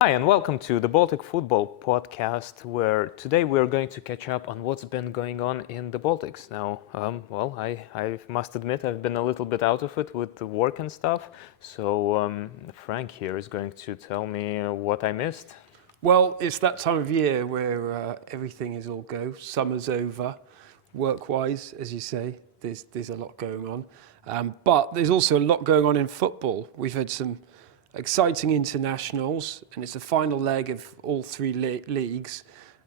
Hi, and welcome to the Baltic Football Podcast, where today we're going to catch up on what's been going on in the Baltics. Now, I must admit I've been a little bit out of it with the work and stuff, so Frank here is going to tell me what I missed. Well, it's that time of year where everything is all go. Summer's over. Work-wise, as you say, there's a lot going on. But there's also a lot going on in football. We've had some exciting internationals, and it's the final leg of all three leagues,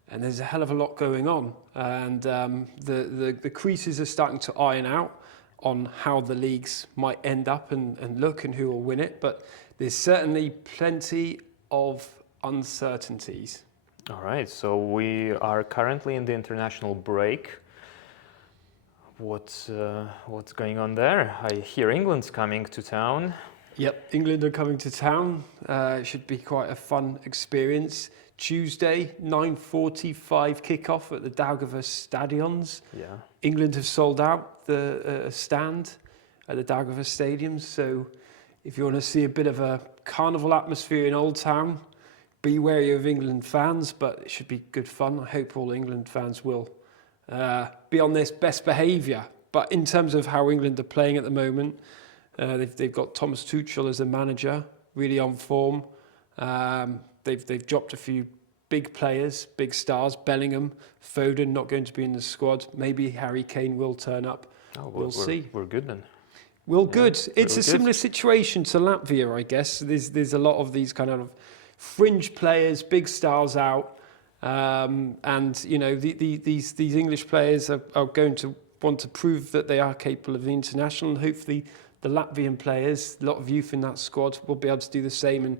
and there's a hell of a lot going on. And the creases are starting to iron out on how the leagues might end up and look and who will win it. But there's certainly plenty of uncertainties. All right, so we are currently in the international break. What's going on there? I hear England's coming to town. Yep, England are coming to town. It should be quite a fun experience. Tuesday, 9:45 kickoff at the Daugava Stadions. Yeah. England have sold out the stand at the Daugava Stadium. So if you want to see a bit of a carnival atmosphere in Old Town, be wary of England fans, but it should be good fun. I hope all England fans will be on their best behaviour. But in terms of how England are playing at the moment, they've got Thomas Tuchel as a manager, really on form. They've dropped a few big players, big stars. Bellingham, Foden not going to be in the squad. Maybe Harry Kane will turn up. Oh, we'll see. We're good then. Well, good. Yeah, it's a similar situation to Latvia, I guess. There's a lot of these kind of fringe players, big stars out, and you know these English players are going to want to prove that they are capable of the international, and hopefully the Latvian players, a lot of youth in that squad, will be able to do the same and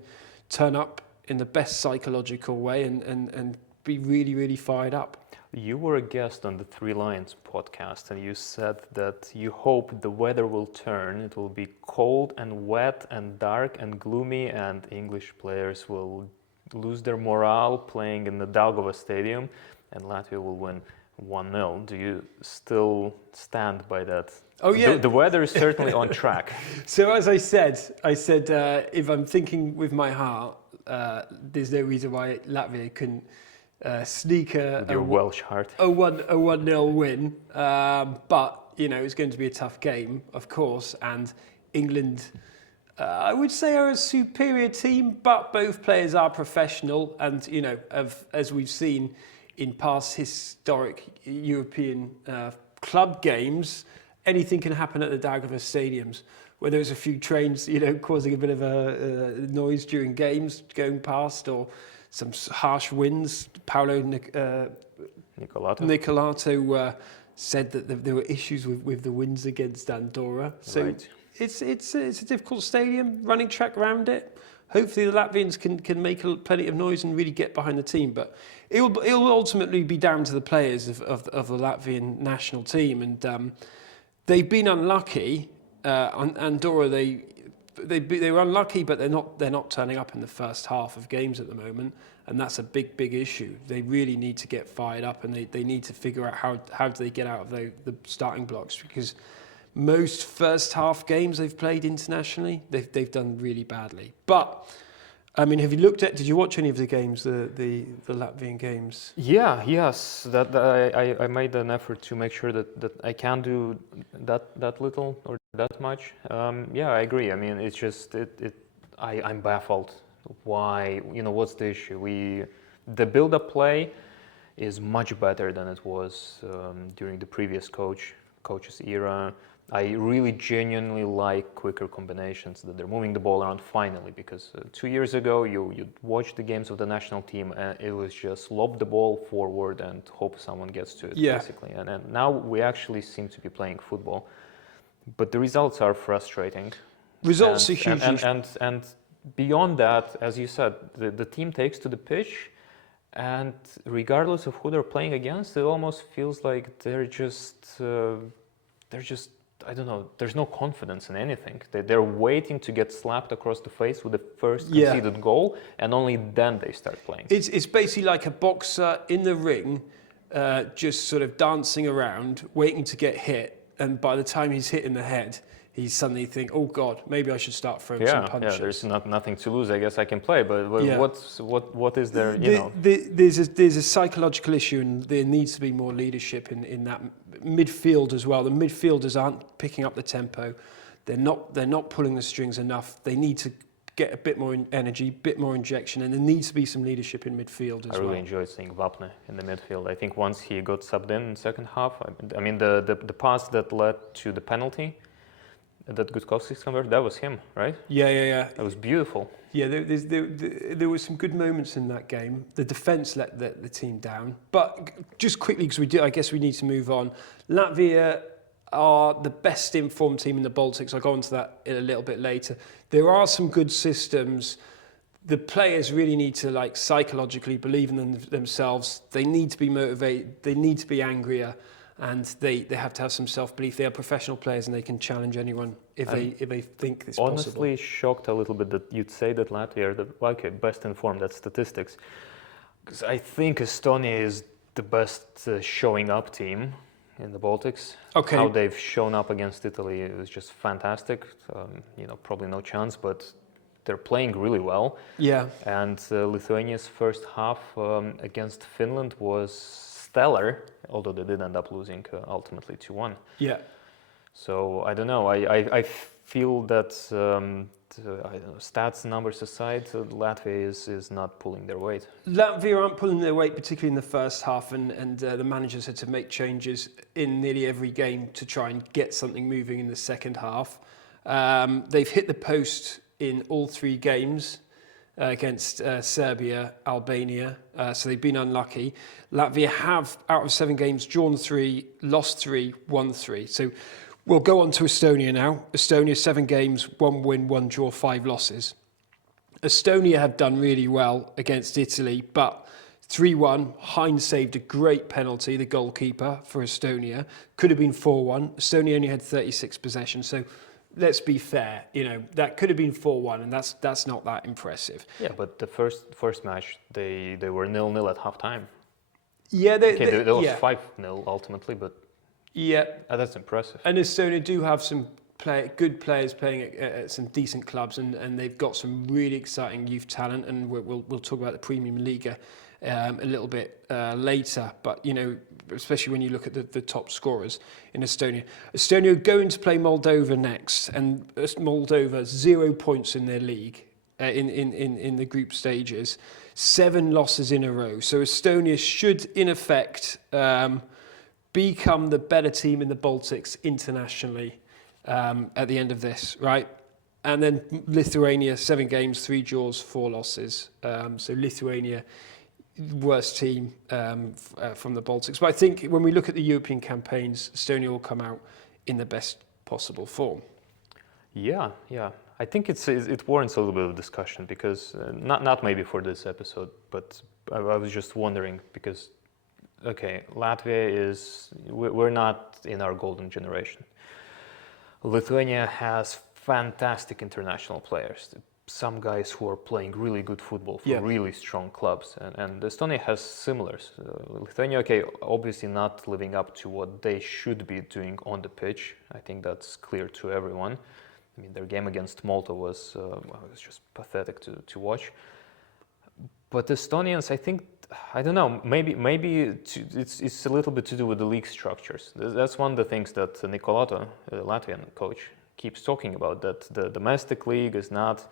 turn up in the best psychological way and be really, really fired up. You were a guest on the Three Lions podcast, and you said that you hope the weather will turn. It will be cold and wet and dark and gloomy, and English players will lose their morale playing in the Daugava Stadium, and Latvia will win 1-0. Do you still stand by that? Oh yeah, The weather is certainly on track. So as I said, if I'm thinking with my heart, there's no reason why Latvia couldn't sneak With your Welsh heart. a 1-0 win. But you know it's going to be a tough game, of course. And England, I would say, are a superior team, but both players are professional. And you know, as we've seen in past historic European club games, anything can happen at the Daugava stadiums. Where there's a few trains, you know, causing a bit of a noise during games going past, or some harsh winds. Paolo Nicolato said that there were issues with the winds against Andorra. So Right. it's a difficult stadium, running track around it. Hopefully the Latvians can make plenty of noise and really get behind the team. But it will ultimately be down to the players of the Latvian national team. And they've been unlucky. Andorra, they were unlucky, but they're not turning up in the first half of games at the moment, and that's a big issue. They really need to get fired up, and they need to figure out how do they get out of the starting blocks, because most first half games they've played internationally, they've done really badly. But I mean, did you watch any of the games, the Latvian games? Yes. That I made an effort to make sure that I can do that little or that much. Yeah, I agree. I mean, it's just I'm baffled. Why? You know, what's the issue? The build-up play is much better than it was during the previous coach's era. I really genuinely like quicker combinations, that they're moving the ball around finally, because 2 years ago you'd watch the games of the national team and it was just lob the ball forward and hope someone gets to it, basically. And now we actually seem to be playing football, but the results are frustrating. Results are huge. And beyond that, as you said, the team takes to the pitch, and regardless of who they're playing against, it almost feels like they're just I don't know, there's no confidence in anything. They're waiting to get slapped across the face with the first conceded goal, and only then they start playing. It's basically like a boxer in the ring, just sort of dancing around, waiting to get hit, and by the time he's hit in the head, he suddenly think, oh God, maybe I should start throwing some punches. Yeah, there's nothing to lose. I guess I can play, but what is there? There's a psychological issue, and there needs to be more leadership in that midfield as well. The midfielders aren't picking up the tempo. They're not pulling the strings enough. They need to get a bit more energy, bit more injection, and there needs to be some leadership in midfield as well. I really enjoyed seeing Vapne in the midfield. I think once he got subbed in second half, I mean the pass that led to the penalty that Gutkowski's converted, that was him, right? Yeah. That was beautiful. Yeah, there were some good moments in that game. The defence let the team down. But just quickly, because I guess we need to move on. Latvia are the best informed team in the Baltics. I'll go on to that a little bit later. There are some good systems. The players really need to psychologically believe in themselves. They need to be motivated. They need to be angrier. And they have to have some self-belief. They are professional players, and they can challenge anyone if they think it's possible. Honestly, shocked a little bit that you'd say that Latvia are the best informed. That's statistics. Because I think Estonia is the best showing up team in the Baltics. Okay. How they've shown up against Italy is just fantastic. Probably no chance, but they're playing really well. Yeah. And Lithuania's first half against Finland was stellar, although they did end up losing ultimately 2-1. Yeah. So I don't know. I feel that stats, numbers aside, Latvia is not pulling their weight. Latvia aren't pulling their weight, particularly in the first half, and the managers had to make changes in nearly every game to try and get something moving in the second half. They've hit the post in all three games. Against Serbia, Albania, so they've been unlucky. Latvia have, out of 7 games, drawn 3, lost 3, won 3. So we'll go on to Estonia now. Estonia, 7 games, 1 win, 1 draw, 5 losses. Estonia have done really well against Italy, but 3-1, Heinz saved a great penalty, the goalkeeper for Estonia. Could have been 4-1. Estonia only had 36 possessions, so let's be fair, that could have been 4-1, and that's not that impressive. Yeah, but the first match, they were 0-0 at half time. Yeah, they was 5-0 ultimately, but that's impressive. And Estonia do have some good players playing at some decent clubs, and they've got some really exciting youth talent, and we'll talk about the Premium Liga a little bit later, but especially when you look at the top scorers in Estonia. Estonia are going to play Moldova next, and Moldova 0 points in their league in the group stages, 7 losses in a row. So Estonia should, in effect, become the better team in the Baltics internationally at the end of this, right? And then Lithuania, 7 games, 3 draws, 4 losses. So Lithuania, worst team from the Baltics. But I think when we look at the European campaigns, Estonia will come out in the best possible form. Yeah. I think it warrants a little bit of discussion because, not maybe for this episode, but I was just wondering because, okay, Latvia we're not in our golden generation. Lithuania has fantastic international players. Some guys who are playing really good football for really strong clubs, and Estonia has similars. Lithuania, okay, obviously not living up to what they should be doing on the pitch. I think that's clear to everyone. I mean, their game against Malta was just pathetic to watch. But Estonians, I don't know, maybe it's a little bit to do with the league structures. That's one of the things that Nicolato, the Latvian coach, keeps talking about, that the domestic league is not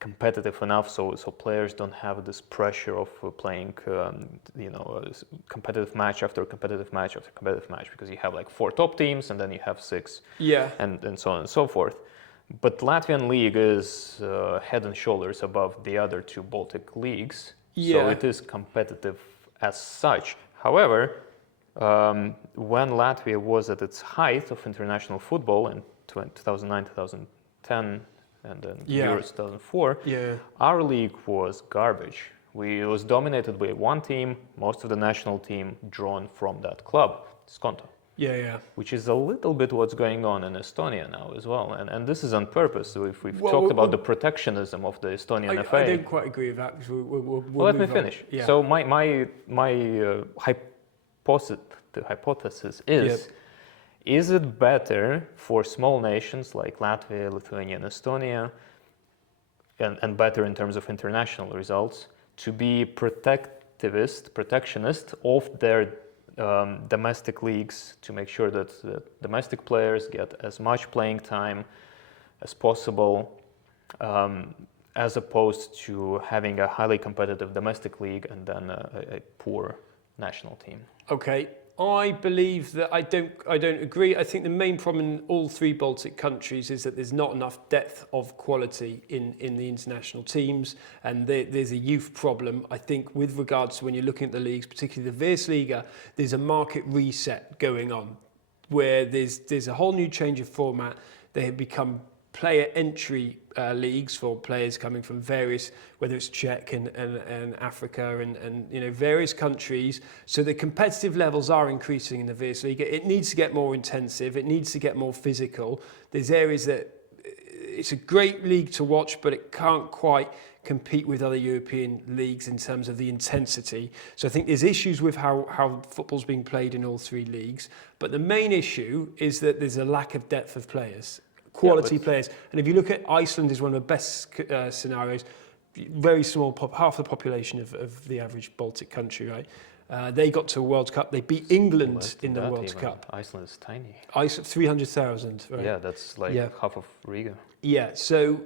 competitive enough, so players don't have this pressure of playing, competitive match after competitive match after competitive match, because you have 4 top teams and then you have 6, and so on and so forth. But Latvian league is head and shoulders above the other 2 Baltic leagues, so it is competitive as such. However, when Latvia was at its height of international football in 2009, 2010, and then Euros 2004, our league was garbage. It was dominated by one team, most of the national team drawn from that club, Skonto. Which is a little bit what's going on in Estonia now as well, and this is on purpose. So if we've talked about the protectionism of the Estonian FA, I don't quite agree with that, because we'll let me finish. So my hypothesis is Is it better for small nations like Latvia, Lithuania, and Estonia, and better in terms of international results, to be protectionist of their domestic leagues, to make sure that the domestic players get as much playing time as possible, as opposed to having a highly competitive domestic league and then a poor national team? Okay, I believe that I don't agree. I think the main problem in all three Baltic countries is that there's not enough depth of quality in the international teams, and there's a youth problem. I think with regards to when you're looking at the leagues, particularly the Virslīga, there's a market reset going on, where there's a whole new change of format. They have become player entry leagues for players coming from various, whether it's Czech and Africa and you know, various countries. So the competitive levels are increasing in the Virslīga. It needs to get more intensive. It needs to get more physical. There's areas that it's a great league to watch, but it can't quite compete with other European leagues in terms of the intensity. So I think there's issues with how football's being played in all three leagues. But the main issue is that there's a lack of depth of players. Quality players. And if you look at Iceland, is one of the best scenarios, very small, half the population of the average Baltic country, right? They got to a World Cup. They beat England in the World Cup. Iceland is tiny. Iceland, 300,000, right? Yeah, that's like half of Riga. Yeah, so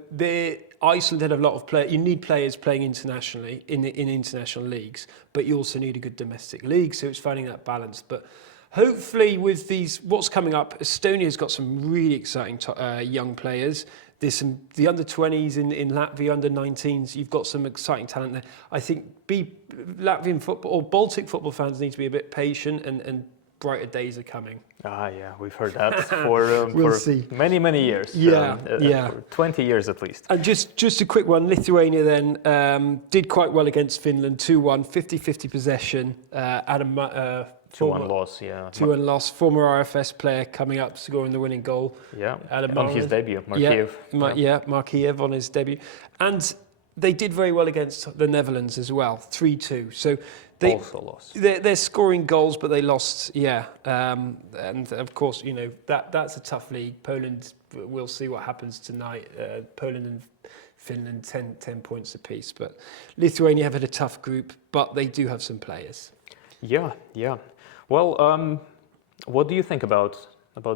Iceland had a lot of players. You need players playing internationally in international leagues, but you also need a good domestic league. So it's finding that balance. But hopefully with what's coming up, Estonia's got some really exciting young players. There's some, the under-20s in Latvia, under-19s, you've got some exciting talent there. I think Latvian football, or Baltic football fans need to be a bit patient, and brighter days are coming. Yeah, we've heard that for We'll see. many, many years. Yeah, for 20 years at least. And just a quick one, Lithuania then did quite well against Finland, 2-1, 50-50 possession. 2-1 loss, yeah. 2-1 loss. Former RFS player coming up, scoring the winning goal. Yeah, on his debut, Markiev. Markiev on his debut. And they did very well against the Netherlands as well, 3-2. So they also lost. They're scoring goals, but they lost, and of course, you know, that's a tough league. Poland, we'll see what happens tonight. Poland and Finland, 10 points apiece. But Lithuania have had a tough group, but they do have some players. Yeah. Well, what do you think about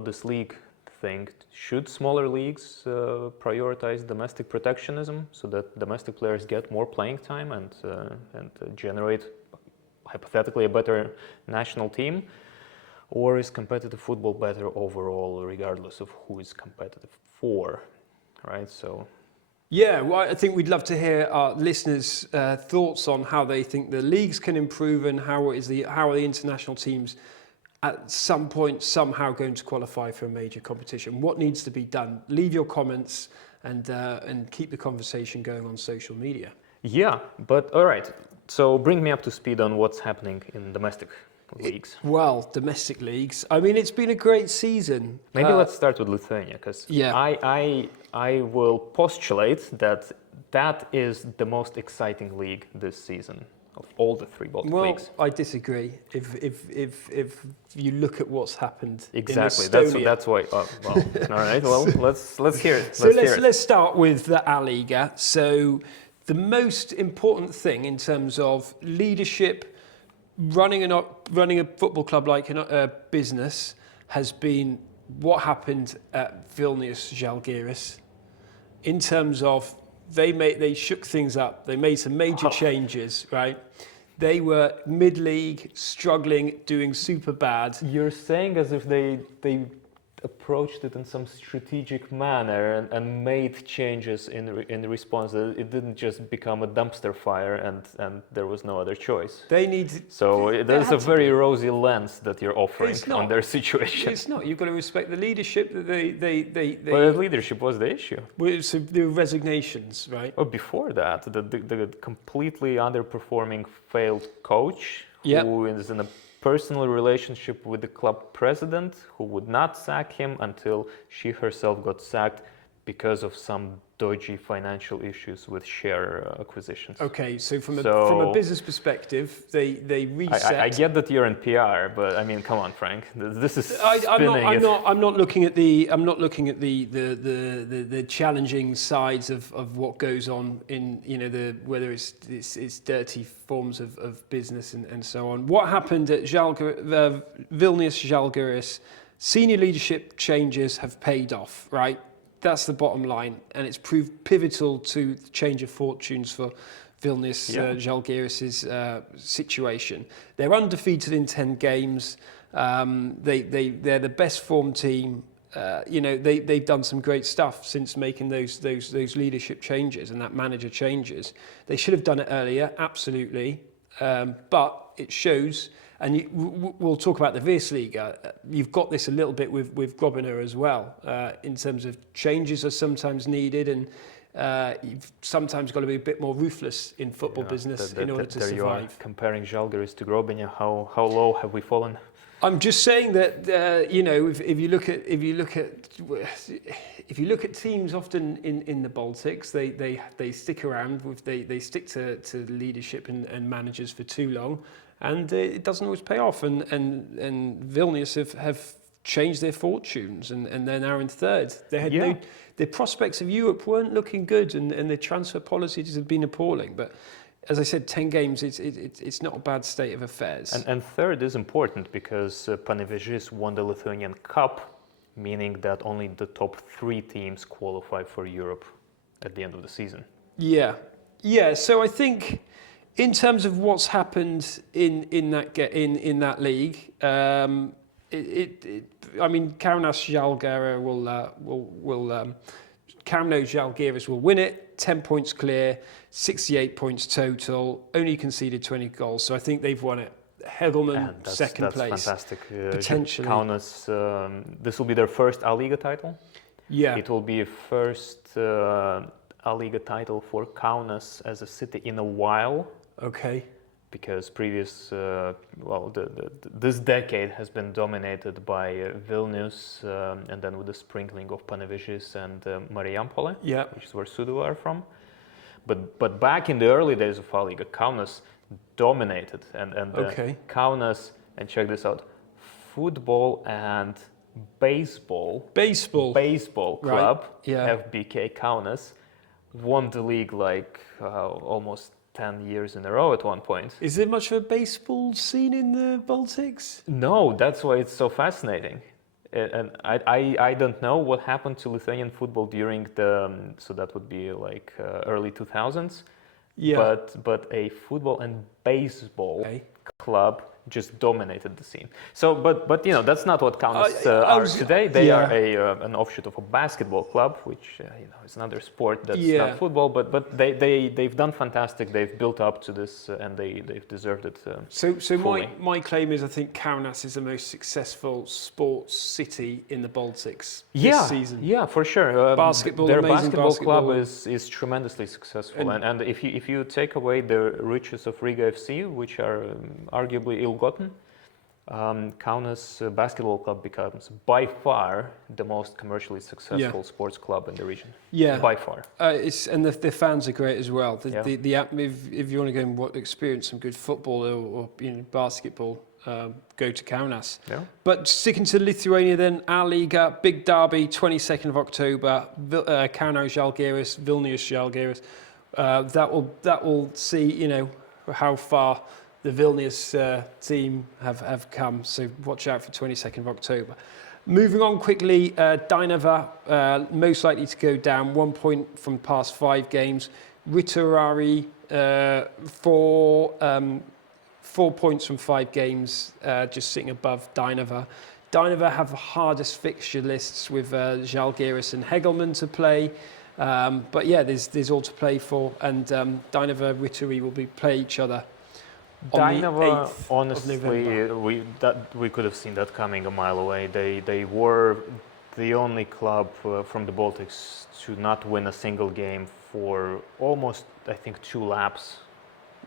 this league thing? Should smaller leagues prioritize domestic protectionism so that domestic players get more playing time and generate hypothetically a better national team? Or is competitive football better overall, regardless of who is competitive for, right? So. Yeah, well, I think we'd love to hear our listeners' thoughts on how they think the leagues can improve and how are the international teams at some point somehow going to qualify for a major competition. What needs to be done? Leave your comments and keep the conversation going on social media. Yeah, but all right. So bring me up to speed on what's happening in domestic leagues. Well, domestic leagues. I mean, it's been a great season. Maybe let's start with Lithuania, because I will postulate that is the most exciting league this season of all the three Baltic leagues. Well, I disagree. If you look at what's happened exactly, in Estonia. that's why. All right. Well, let's hear it. Let's start with the A Lyga. So the most important thing in terms of leadership, running a football club like a business, has been what happened at Vilnius Žalgiris. In terms of they shook things up. They made some major changes, right? They were mid-league, struggling, doing super bad. You're saying as if they approached it in some strategic manner and made changes in response. It didn't just become a dumpster fire and there was no other choice. There's a very rosy lens that you're offering on their situation. It's not. You've got to respect the leadership that they But leadership was the issue. So there were resignations, right? Well, before that, the completely underperforming failed coach who is in a personal relationship with the club president, who would not sack him until she herself got sacked because of some dodgy financial issues with share acquisitions. Okay, so from a business perspective, they reset. I get that you're in PR, but I mean, come on, Frank. This is I'm spinning. not looking at the challenging sides of what goes on in whether it's dirty forms of business and so on. What happened at Vilnius Žalgiris? Senior leadership changes have paid off, right? That's the bottom line, and it's proved pivotal to the change of fortunes for Vilnius Žalgiris' situation. They're undefeated in 10 games. They're the best formed team. They've done some great stuff since making those leadership changes and that manager changes. They should have done it earlier, absolutely, but it shows. And we'll talk about the Virslīga. You've got this a little bit with Grobiner as well, in terms of changes are sometimes needed, and you've sometimes got to be a bit more ruthless in football business in order to survive. You are comparing Žalgiris to Grobiner. How low have we fallen? I'm just saying that if you look at teams often in the Baltics, they stick around they stick to leadership and managers for too long. And it doesn't always pay off. And Vilnius have changed their fortunes, and they're now in third. They had the prospects of Europe weren't looking good, and their transfer policies have been appalling. But as I said, 10 games, it's not a bad state of affairs. And third is important because Panevėžys won the Lithuanian Cup, meaning that only the top 3 teams qualify for Europe at the end of the season. Yeah. So I think, in terms of what's happened in that league, Kaunas Žalgiris will win it. 10 points clear, 68 points total. Only conceded 20 goals, so I think they've won it. Hegelman second place. That's fantastic. Potentially. Kaunas, this will be their first A Lyga title. Yeah. It will be a first A Lyga title for Kaunas as a city in a while. Okay. Because this decade has been dominated by Vilnius, and then with the sprinkling of Panevėžys and Marijampolė, which is where Sūduva are from. But back in the early days of A Lyga, Kaunas dominated, and Kaunas, and check this out, football and baseball club, FBK Kaunas, won the league almost 10 years in a row at one point. Is there much of a baseball scene in the Baltics? No, that's why it's so fascinating. And I don't know what happened to Lithuanian football during so that would be early 2000s. Yeah. But a football and baseball club just dominated the scene. So, but that's not what Kaunas are today. They are an offshoot of a basketball club, which is another sport that's not football. But they've done fantastic. They've built up to this, and they've deserved it. So my claim is I think Kaunas is the most successful sports city in the Baltics this season. Yeah, for sure. Basketball, their amazing basketball club is tremendously successful, and if you take away the riches of Riga FC, which are arguably ill-gotten, Kaunas basketball club becomes by far the most commercially successful sports club in the region. Yeah, by far. And the fans are great as well. If you want to go and experience some good football or basketball, go to Kaunas. Yeah. But sticking to Lithuania, then A Lyga, big derby, 22nd of October. Kaunas Žalgiris, Vilnius Žalgiris. That will see how far the Vilnius team have come, so watch out for 22nd of October. Moving on quickly, Daugava, most likely to go down, 1 point from past 5 games. Riteriai, 4 points from 5 games, just sitting above Daugava. Daugava have the hardest fixture lists with Žalgiris and Hegelman to play. But there's all to play for, and Daugava, Riteriai will play each other. Daugava, honestly, we could have seen that coming a mile away. They were the only club from the Baltics to not win a single game for almost, I think, 2 laps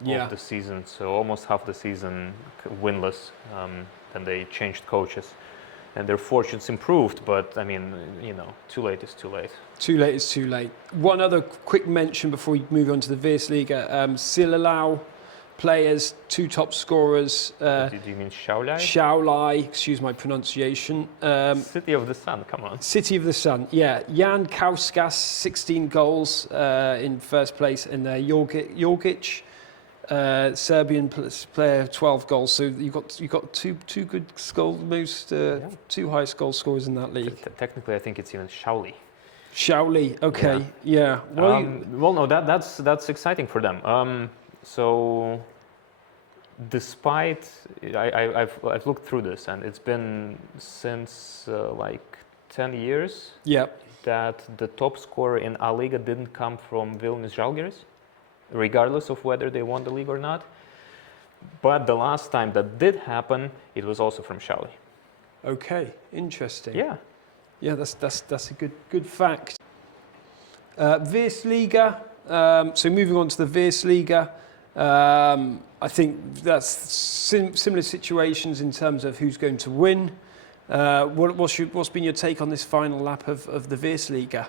of the season. So almost half the season winless. And they changed coaches. and their fortunes improved. But I mean, too late is too late. Too late is too late. One other quick mention before we move on to the Virslīga. Silalau players, 2 top scorers. Do you mean Šiauliai? Šiauliai, excuse my pronunciation. City of the Sun, come on. City of the Sun, yeah. Jan Kauskas, 16 goals in first place, and Jorgic, Serbian player, 12 goals. So you've got two good goals, two highest goal scorers in that league. Technically, I think it's even Šiauliai. Šiauliai, okay, yeah. Well, no, that's exciting for them. So, despite I've looked through this, and it's been since like 10 years that the top scorer in A Lyga didn't come from Vilnius Žalgiris, regardless of whether they won the league or not. But the last time that did happen, it was also from Šiauliai. Okay, interesting. Yeah, that's a good fact. Virslīga. So moving on to the Virslīga. I think that's similar situations in terms of who's going to win. What's been your take on this final lap of the Virslīga?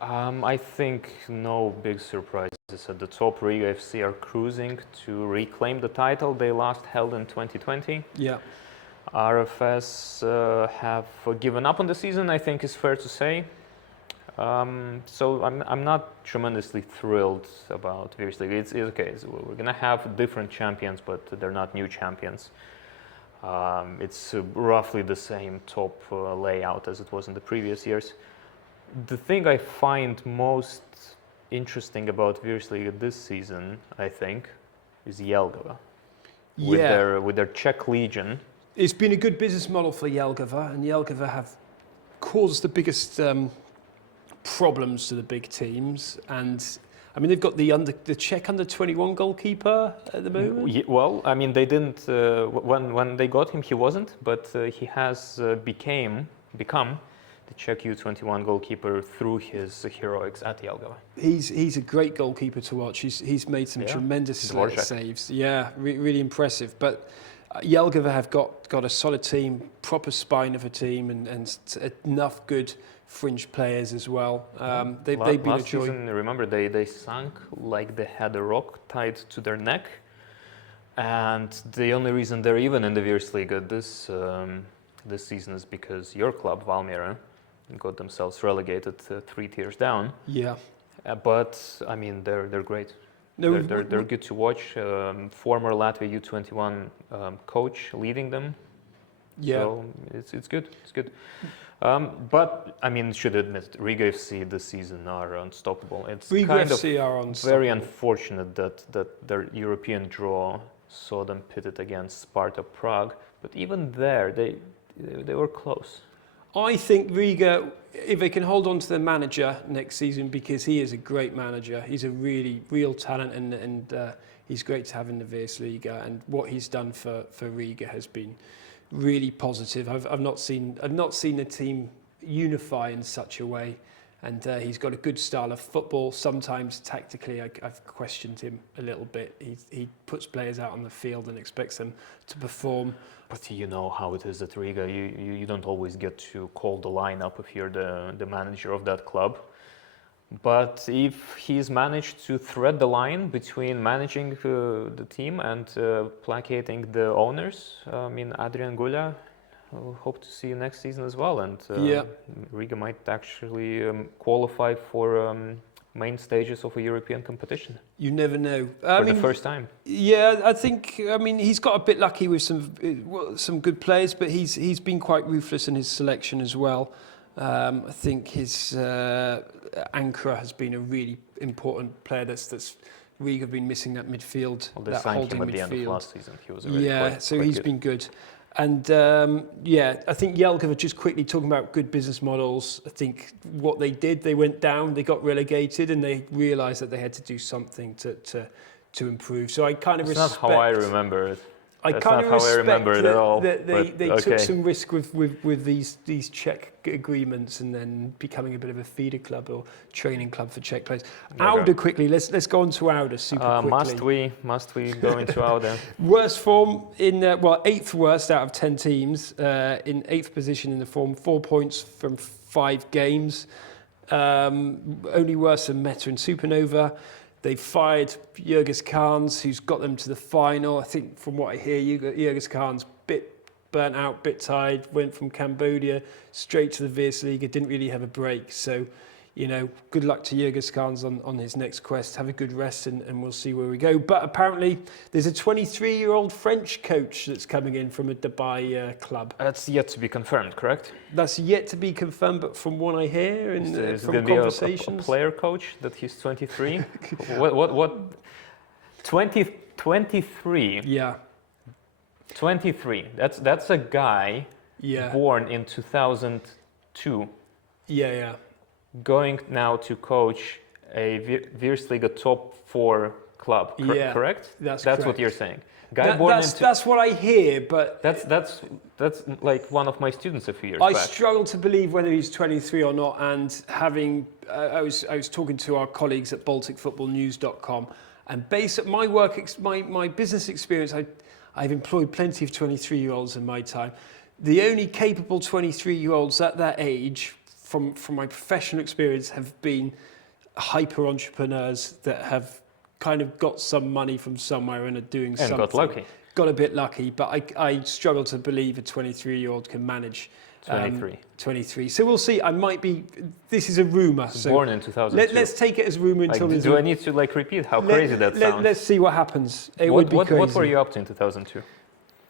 I think no big surprises at the top. Riga FC are cruising to reclaim the title they last held in 2020. Yeah. RFS have given up on the season, I think is fair to say. So I'm not tremendously thrilled about Virslīga. It's okay. So we're gonna have different champions, but they're not new champions. It's roughly the same top layout as it was in the previous years. The thing I find most interesting about Virslīga this season, I think, is Jelgava. With their Czech Legion. It's been a good business model for Jelgava, and Jelgava have caused the biggest problems to the big teams. And I mean, they've got the Czech under-21 goalkeeper at the moment. Well, I mean, they didn't when they got him, he wasn't, but he has become the Czech U21 goalkeeper through his heroics at Jelgava. He's a great goalkeeper to watch. He's made some tremendous saves. Yeah, really impressive. But Jelgava have got a solid team, proper spine of a team, and enough good fringe players as well. They've been last season, remember, they sunk like they had a rock tied to their neck, and the only reason they're even in the Virslīga this season is because your club, Valmiera, got themselves relegated 3 tiers down. Yeah. But I mean, they're great. No, they're good to watch. Former Latvia U21 coach leading them. Yeah. So it's good. It's good. But I mean, should admit, Riga FC this season are unstoppable. It's Riga kind FC of are unstoppable. Very unfortunate that their European draw saw them pitted against Sparta Prague. But even there, they were close. I think Riga, if they can hold on to their manager next season, because he is a great manager, he's a real talent, and he's great to have in the Virslīga, and what he's done for Riga has been really positive. I've not seen the team unify in such a way, and he's got a good style of football. Sometimes tactically, I've questioned him a little bit. He puts players out on the field and expects them to perform. But you know how it is at Riga. You don't always get to call the lineup if you're the manager of that club. But if he's managed to thread the line between managing the team and placating the owners, I mean, Adrian Gulea, I hope to see you next season as well. And Riga might actually qualify for main stages of a European competition. You never know. For the first time. Yeah, I think. I mean, he's got a bit lucky with some good players, but he's been quite ruthless in his selection as well. I think his Ankara has been a really important player. That's Riga have been missing that midfield. Well, they signed him at the end of last season. He was he's been good. And I think Jelgava, just quickly talking about good business models, I think what they did, they went down, they got relegated, and they realised that they had to do something to improve. So I kind of respect... That's not how I remember it. I That's kind not of how I respect remember it at all. that they okay. took some risk with these Czech agreements and then becoming a bit of a feeder club or training club for Czech players. Okay. Auda quickly. Let's go on to Auda super quickly. Must we go into Auda? Worst form in 8th worst out of 10 teams. In 8th position in the form, 4 points from 5 games. Only worse than Metta and Supernova. They fired Jurgis Kahns, who's got them to the final. I think from what I hear, Jurgis Kahns bit burnt out, bit tired, went from Cambodia straight to the Virslīga, didn't really have a break. So, good luck to Jurgis Kahns on his next quest. Have a good rest and we'll see where we go. But apparently there's a 23-year-old French coach that's coming in from a Dubai club. That's yet to be confirmed, correct? That's yet to be confirmed, but from what I hear and from conversations... Be a player coach that he's 23? what? 23? Yeah. 23. That's a guy born in 2002. Yeah. Going now to coach a Virslīga top 4 club, correct? That's correct. What you're saying. That's what I hear, but that's like one of my students a few years back. I struggle to believe whether he's 23 or not. And having I was talking to our colleagues at BalticFootballNews.com, and based on my business experience, I've employed plenty of 23-year-olds in my time. The only capable 23-year-olds at that age, from my professional experience, have been hyper entrepreneurs that have kind of got some money from somewhere and are doing something. And got lucky. Got a bit lucky, but I struggle to believe a 23-year-old can manage 23. So we'll see. This is a rumour. So born in 2002. Let's take it as rumour until... do I need to repeat how crazy that sounds? Let's see what happens. What were you up to in 2002?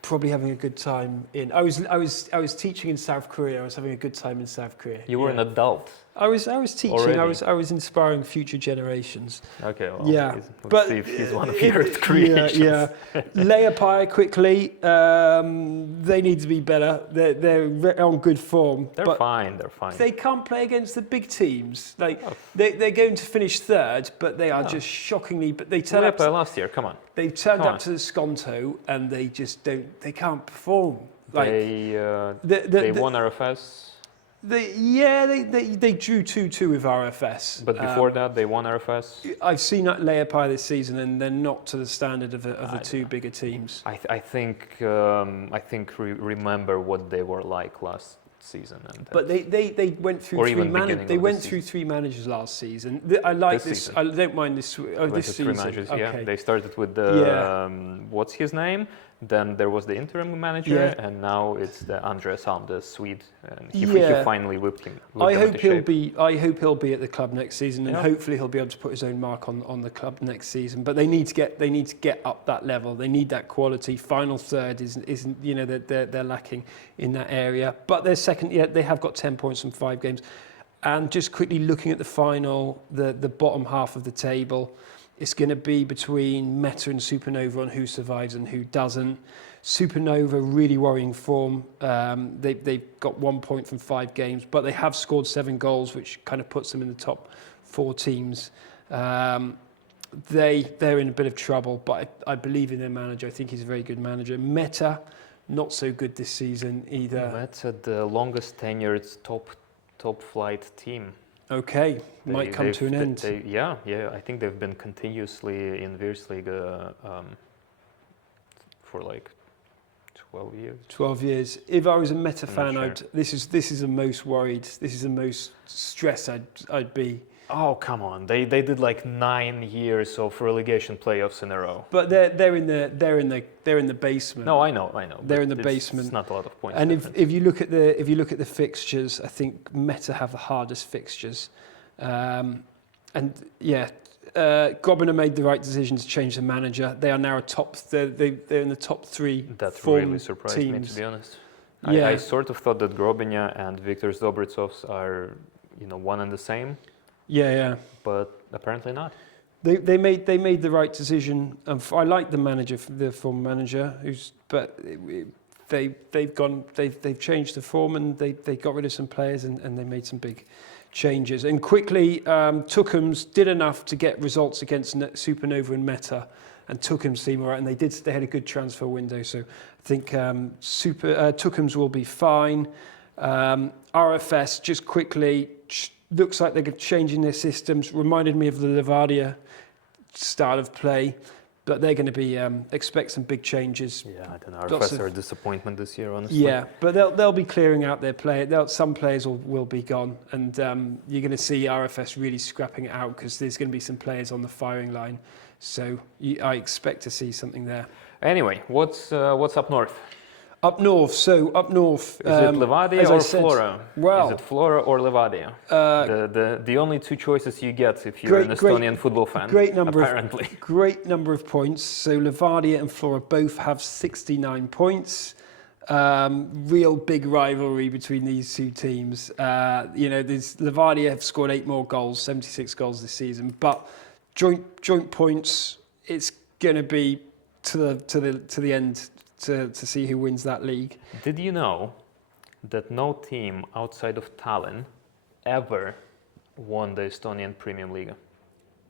Probably having a good time I was teaching in South Korea. I was having a good time in South Korea. You were an adult. I was teaching. Already? I was inspiring future generations. Okay. Well, yeah. Let's see if he's one of your creations. Yeah. Leapai quickly. They need to be better. They're on good form. They're fine. They can't play against the big teams. They're going to finish 3rd, but they are just shockingly. But they turned up last year. Come on. They turned up to the Skonto and they just don't. They can't perform. They won RFS. They drew 2-2 with RFS. But before that, they won RFS. I've seen Leapai this season, and they're not to the standard of the two bigger teams. I think remember what they were like last season. But they went through three managers last season. I like this. I don't mind this. This season. 3 managers. Okay. Yeah, they started with what's his name? Then there was the interim manager, and now it's the Andreas Alm, the Swede, and he finally whipped him. I hope he'll be at the club next season, and hopefully he'll be able to put his own mark on the club next season. But they need to get up that level. They need that quality. Final third isn't they're lacking in that area. But they're second. Yeah, they have got 10 points from 5 games. And just quickly looking at the final, the bottom half of the table. It's going to be between Metta and Supernova on who survives and who doesn't. Supernova, really worrying form. They've got 1 point from 5 games, but they have scored 7 goals, which kind of puts them in the top 4 teams. They're in a bit of trouble, but I believe in their manager. I think he's a very good manager. Metta, not so good this season either. Metta, the longest tenured top flight team. Okay, might come to an end. I think they've been continuously in Virslīga for like 12 years. 12 years. If I was a Metta fan, this is the most worried. This is the most stressed I'd be. Oh, come on! They did like 9 years of relegation playoffs in a row. But they're in the basement. No, I know. They're in the basement. It's not a lot of points. And if you look at the fixtures, I think Metta have the hardest fixtures. Grobiner made the right decision to change the manager. They are now they're in the top 3. That really surprised me, to be honest. I sort of thought that Grobiner and Viktor Dobricovs are one and the same. Yeah. But apparently not. They made the right decision. I like the manager, the former manager, they've changed the form and they got rid of some players and they made some big changes. And quickly, Tuchel did enough to get results against Supernova and Metta, and Tuchem's team are, and they had a good transfer window. So I think Tuchem's will be fine. RFS, just quickly, looks like they're changing their systems. Reminded me of the Levadia style of play, but they're going to be expect some big changes. Yeah, I don't know. RFS are a disappointment this year, honestly. Yeah, but they'll be clearing out their play. Some players will be gone, and you're going to see RFS really scrapping it out because there's going to be some players on the firing line. So I expect to see something there. Anyway, what's up north? Up north. Is it Levadia or Flora? Well, is it Flora or Levadia? The only two choices you get if you're an Estonian football fan. Great number of points. So Levadia and Flora both have 69 points. Real big rivalry between these two teams. Levadia have scored 8 more goals, 76 goals this season, but joint points. It's going to be to the end. To see who wins that league. Did you know that no team outside of Tallinn ever won the Estonian Premium League?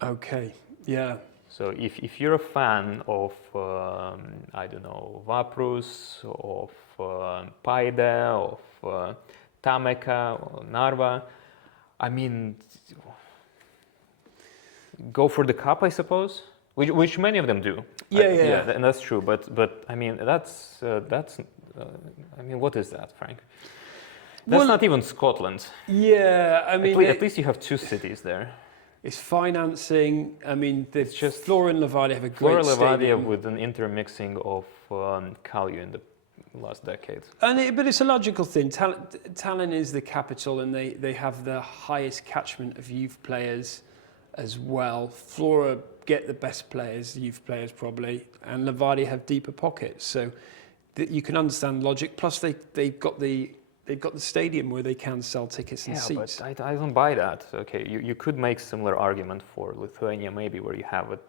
Okay, yeah. So if you're a fan of, Vaprus, of Paide, of Tammeka, or Narva, I mean, go for the cup, I suppose. Which many of them do. Yeah, and that's true. But I mean, that's. I mean, what is that, Frank? That's not even Scotland. Yeah, I mean, at least you have 2 cities there. It's financing. I mean, it's just Flora and Levadia have a great Flora Levadia stadium. with an intermixing of Kalju in the last decade. But it's a logical thing. Tallinn is the capital, and they have the highest catchment of youth players as well. Flora get the best players, youth players probably, and Levadia have deeper pockets. So you can understand logic. Plus, they've got the stadium where they can sell tickets and seats. But I don't buy that. Okay, you could make similar argument for Lithuania maybe, where you have it.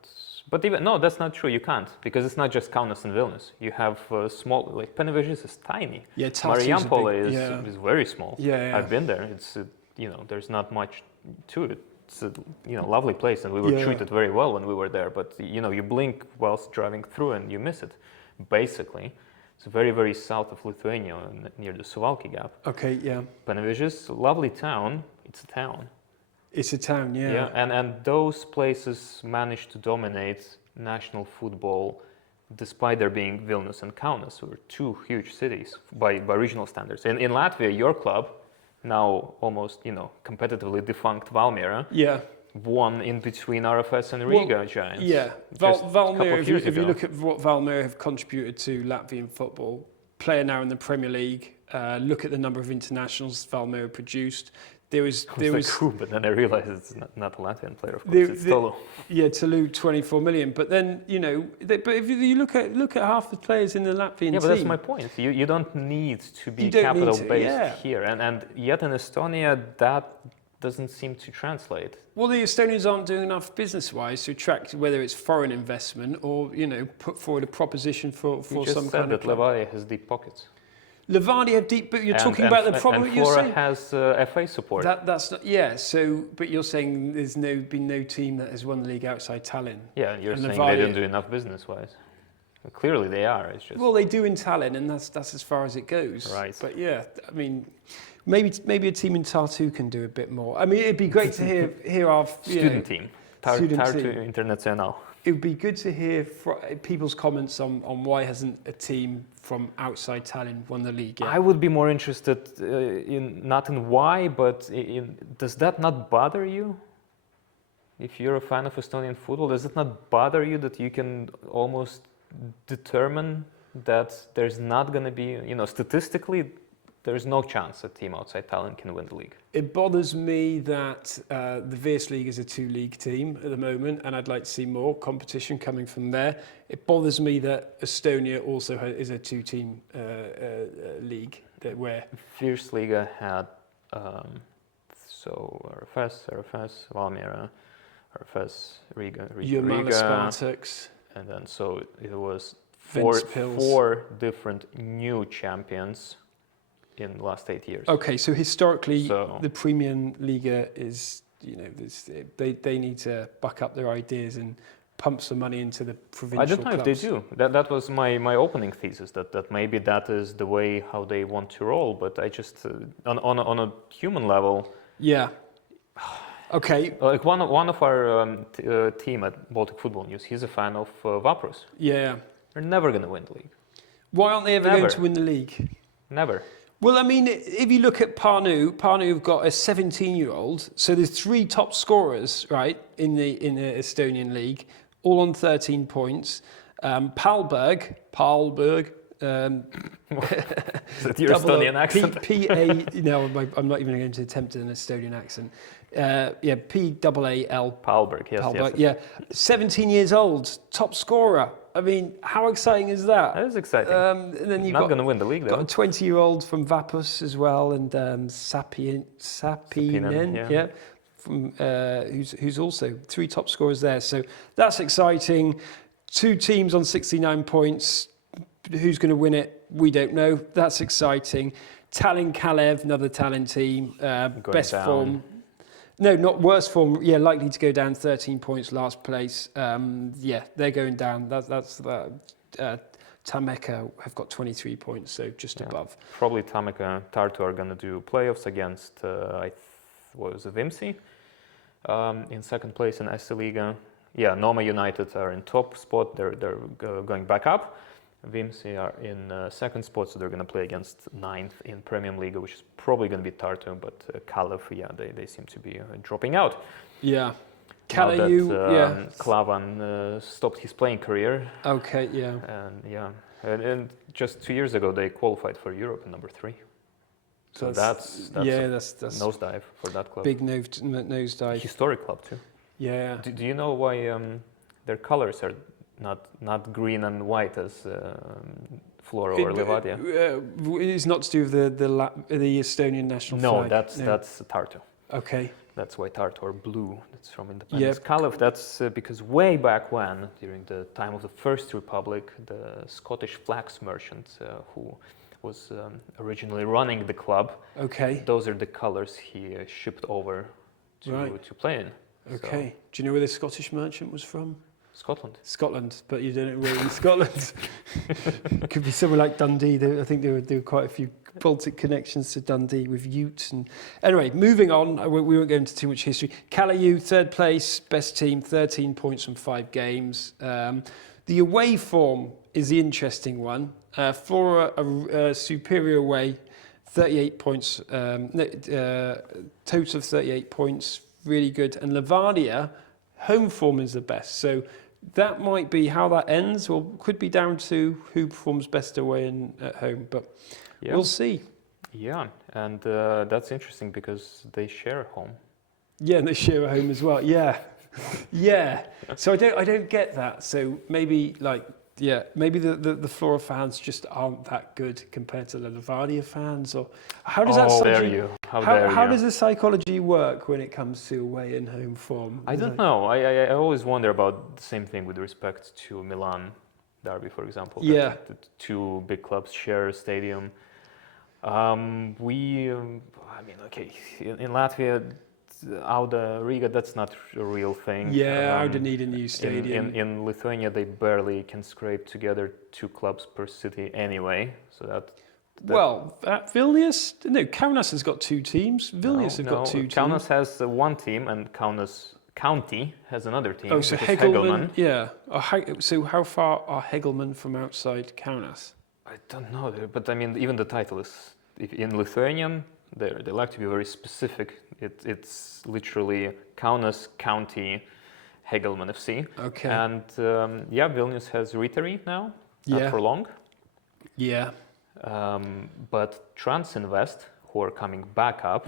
But that's not true. You can't, because it's not just Kaunas and Vilnius. You have small, like Panevėžys is tiny. Yeah, Marijampolė is very small. Yeah. I've been there. It's there's not much to it. It's a lovely place, and we were treated very well when we were there. But you blink whilst driving through and you miss it. Basically, it's very, very south of Lithuania, near the Suwalki Gap. Okay, yeah. Panevėžys, lovely town. It's a town. It's a town, yeah. Yeah, and those places managed to dominate national football, despite there being Vilnius and Kaunas, who are 2 huge cities by regional standards. In Latvia, your club, now almost competitively defunct Valmiera, won in between RFS and Riga giants. Yeah, Valmiera. If you look at what Valmiera have contributed to Latvian football, player now in the Premier League. Look at the number of internationals Valmiera produced. There was cool, but then I realized it's not a Latvian player, of course. It's Tolu. Yeah, Tolu, 24 million. But then but if you look at half the players in the Latvian team. Yeah, but that's my point. You don't need to be capital based here, and yet in Estonia that doesn't seem to translate. Well, the Estonians aren't doing enough business-wise to attract, whether it's foreign investment or put forward a proposition for some kind of. You just said that Levadia has deep pockets. Levadia have deep, but you're talking about the problem. And Flora has FA support. That's not, yeah. So, but you're saying there's been no team that has won the league outside Tallinn. Yeah, you're saying Levadia, they didn't do enough business-wise. Well, clearly, they are. It's just they do in Tallinn, and that's as far as it goes. Right. But yeah, I mean, maybe a team in Tartu can do a bit more. I mean, it'd be great to hear our student team, Tartu International. It would be good to hear people's comments on why hasn't a team from outside Tallinn won the league yet. I would be more interested not in why, but does that not bother you? If you're a fan of Estonian football, does it not bother you that you can almost determine that there's not going to be, statistically, there's no chance a team outside Tallinn can win the league? It bothers me that the Virslīga is a 2-league team at the moment, and I'd like to see more competition coming from there. It bothers me that Estonia also is a 2-team league where Virslīga had RFS, Valmiera, RFS, Riga, Spartaks, and then so it was four different new champions in the last 8 years. Okay, so historically, the Premium Liga is, they need to back up their ideas and pump some money into the provincial I don't know clubs. if they do. That was my opening thesis, that maybe that is the way how they want to roll. But I just, on a human level, Yeah. Okay. like one of our team at Baltic Football News, he's a fan of Vapros. Yeah. They're never going to win the league. Why aren't they ever going Never. to win the league? Never. Well, I mean, if you look at Parnu have got a 17-year-old. So there's 3 top scorers, right, in the Estonian league, all on 13 points. Palberg. Is that your Estonian accent? No, I'm not even going to attempt an Estonian accent. P-A-A-L. Palberg, yes, Palberg, yes. yeah. 17 years old, top scorer. I mean, how exciting is that? That is exciting. And then you've Not going to win the league, though. got a 20-year-old from Vapus as well, and Sapinen, yeah, from who's also 3 top scorers there. So that's exciting. 2 teams on 69 points. Who's going to win it? We don't know. That's exciting. Tallinn Kalev, another Tallinn team, best down. form. No, not worse form. Yeah, likely to go down 13 points, last place. Yeah, they're going down. That's Tammeka have got 23 points, so just above. Probably Tammeka, Tartu are going to do playoffs against, Vimsi in second place in A Lyga. Yeah, Noma United are in top spot. They're going back up. Vimsi are in second spot, so they're going to play against 9th in Premium Liga, which is probably going to be Tartu, but Kalev, they seem to be dropping out. Yeah. Kalev, Klavan stopped his playing career. Okay, yeah. And just 2 years ago, they qualified for Europe in number 3. So that's a nosedive for that club. Big nosedive. Historic club too. Yeah. Do you know why their colors are not green and white as Flora or Levadia? It's not to do with the Estonian national flag. That's Tartu. Okay. That's why Tartu are blue. That's from Independence. Kalev, that's because way back when, during the time of the First Republic, the Scottish flax merchant who was originally running the club. Okay. Those are the colors he shipped over to play in. Okay. So, do you know where the Scottish merchant was from? Scotland, but you don't know where in Scotland. It could be somewhere like Dundee. I think there were quite a few Baltic connections to Dundee with Utes. And anyway, moving on. We won't go into too much history. Kalev, 3rd place, best team, 13 points from 5 games. The away form is the interesting one. Flora, a superior away, 38 points, total of 38 points, really good. And Levadia, home form is the best. So that might be how that ends, or could be down to who performs best away and at home, but we'll see. Yeah, and that's interesting because they share a home. Yeah, and they share a home as well. Yeah, yeah. So I don't get that. So maybe maybe the Flora fans just aren't that good compared to the Levadia fans, or how does how does the psychology work when it comes to away and home form? I don't know. I always wonder about the same thing with respect to Milan derby, for example. Yeah, the 2 big clubs share a stadium. In Latvia, Riga, that's not a real thing. Yeah, Auda need a new stadium. In Lithuania, they barely can scrape together 2 clubs per city anyway. So at Vilnius, no, Kaunas has got 2 teams. Vilnius have got 2 teams. Kaunas has 1 team, and Kaunas County has another team. Oh, so Hegelman. Yeah. So how far are Hegelman from outside Kaunas? I don't know, but I mean, even the title is in Lithuanian. They like to be very specific. It's literally Kaunas County Hegelman FC. Okay. And Vilnius has Riteriai now, not for long. Yeah. But Transinvest, who are coming back up,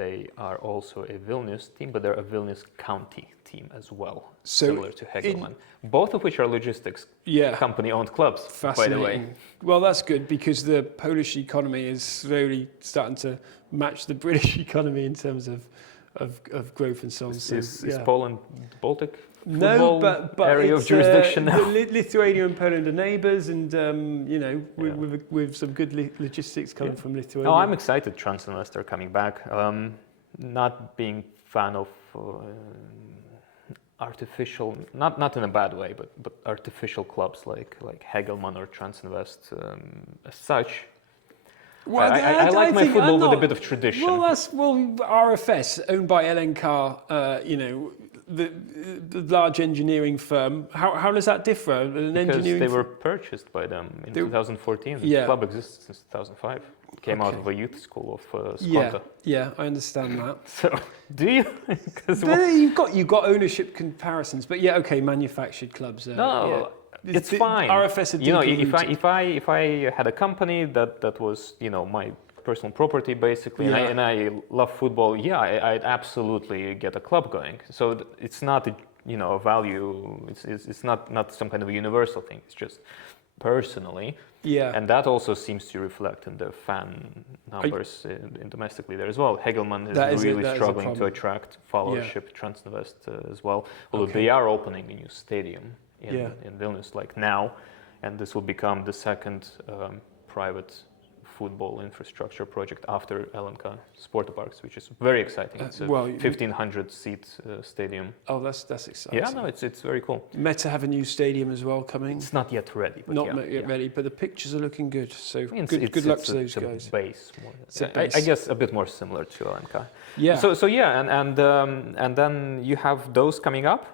they are also a Vilnius team, but they're a Vilnius County team as well, similar to Hegelman. Both of which are logistics company-owned clubs, by the way. Well, that's good because the Polish economy is slowly starting to match the British economy in terms of growth and so on. Is Poland Baltic? No, but area of jurisdiction now. Lithuania and Poland are neighbours, and with some good logistics coming from Lithuania. Oh, I'm excited. Transinvest are coming back. Not being fan of artificial, not in a bad way, but artificial clubs like Hegelmann or Transinvest as such. Well, I like my football with a bit of tradition. Well, RFS, owned by LNK, you know, the large engineering firm. How does that differ? Because they were purchased by them in 2014. The club exists since 2005. Came out of a youth school of Skonto. Yeah, I understand that. So, do you? You've got ownership comparisons, but yeah, okay, manufactured clubs. No, it's fine. RFS are if I had a company that was my personal property basically, and I love football, I'd absolutely get a club going. So it's not a value. It's not some kind of a universal thing. It's just personally. Yeah. And that also seems to reflect in the fan numbers in domestically there as well. Hegelmann is really struggling to attract followership, Transinvest as well. Although they are opening a new stadium in Vilnius now, and this will become the second private football infrastructure project after LNK Sport Parks, which is very exciting. It's a 1,500 seat stadium. Oh, that's exciting. Yeah, no, it's very cool. Metta have a new stadium as well coming. It's not yet ready. But not yet ready, but the pictures are looking good. So good luck to those guys. Base, I guess a bit more similar to LNK. Yeah. So and then you have those coming up.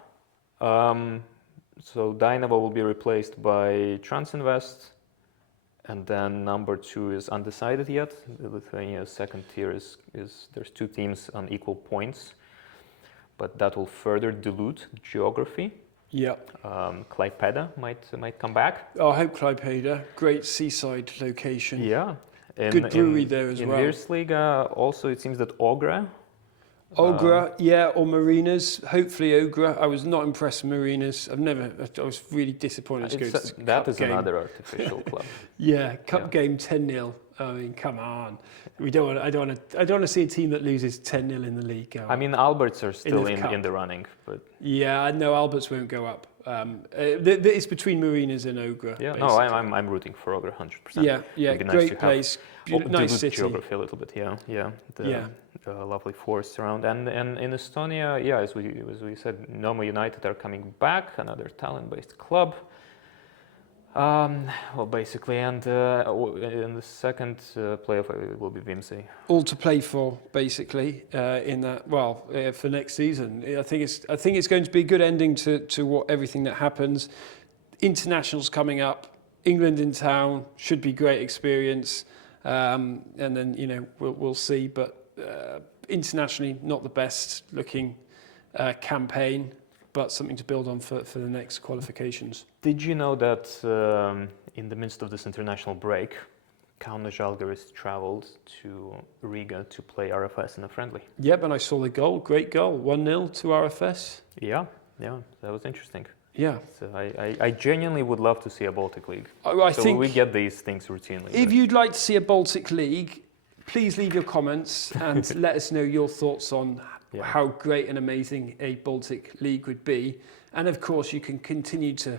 So Daugava will be replaced by Transinvest. And then number 2 is undecided yet. Lithuania's second tier is there's 2 teams on equal points, but that will further dilute geography. Yeah. Klaipėda might come back. Oh, I hope Klaipėda, great seaside location. Yeah. Good brewery there as well. In Virslīga also it seems that Ogra. Or Marinas. Hopefully Ogra. I was not impressed with Marinas. I was really disappointed to go to the That cup is game. another artificial club. Cup game 10-0. I mean, come on. I don't want to see a team that loses 10-0 in the league. I mean, Alberts are still in the running, but yeah, no, Alberts won't go up. It's between Marinas and Ogra. Yeah, basically. no, I'm rooting for Ogra 100%. Yeah, great place, nice city. Geography a little bit, lovely forests around, and in Estonia, as we said, Noma United are coming back, another Tallinn-based club. Basically, and in the second playoff it will be Vimsi. All to play for, basically, in that. For next season, I think it's going to be a good ending to everything that happens. Internationals coming up, England in town should be great experience, and then we'll see. But internationally, not the best looking campaign. But something to build on for the next qualifications. Did you know that in the midst of this international break, Kaunas Žalgiris traveled to Riga to play RFS in a friendly? Yep, and I saw the goal. Great goal. 1-0 to RFS. Yeah, that was interesting. Yeah. So I genuinely would love to see a Baltic League. I think we get these things routinely. If you'd like to see a Baltic League, please leave your comments and let us know your thoughts on how great and amazing a Baltic League would be. And of course, you can continue to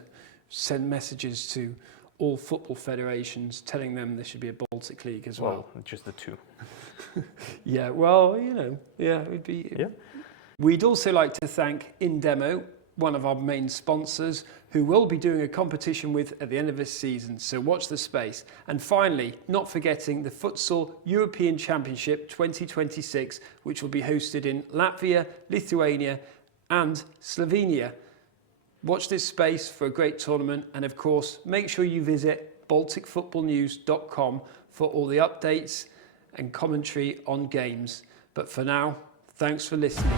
send messages to all football federations telling them there should be a Baltic League as well. Just the 2. It would be. Yeah. We'd also like to thank Indemo, one of our main sponsors, who we'll be doing a competition with at the end of this season, so watch the space. And finally, not forgetting the Futsal European Championship 2026, which will be hosted in Latvia, Lithuania and Slovenia. Watch this space for a great tournament, and of course, make sure you visit balticfootballnews.com for all the updates and commentary on games. But for now, thanks for listening.